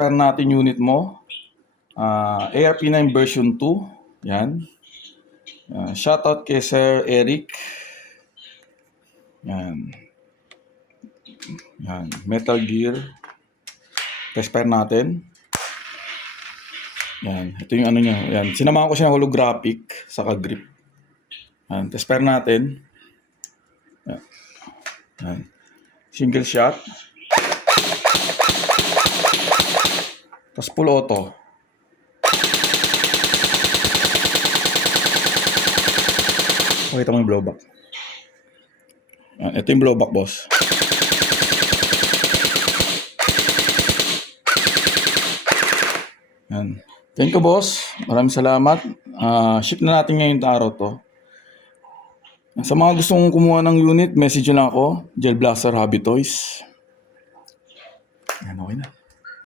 pair natin unit mo. ARP9 version 2. Yan. Shoutout kay Sir Eric. Yan. Yan. Metal Gear. Test pair natin. Yan. Ito yung ano niya. Yan. Sinamahan ko siya ng holographic saka grip. Yan. Test pair natin. Yan. Yan. Single shot. Tapos full auto. Pakita mo yung blowback. Yan. Ito yung blowback, boss. Yan. Thank you, boss. Maraming salamat. Ship na natin ngayon araw to. Sa mga gustong kumuha ng unit, message nyo lang ako. Gel Blaster Hobby Toys. Yan, okay na.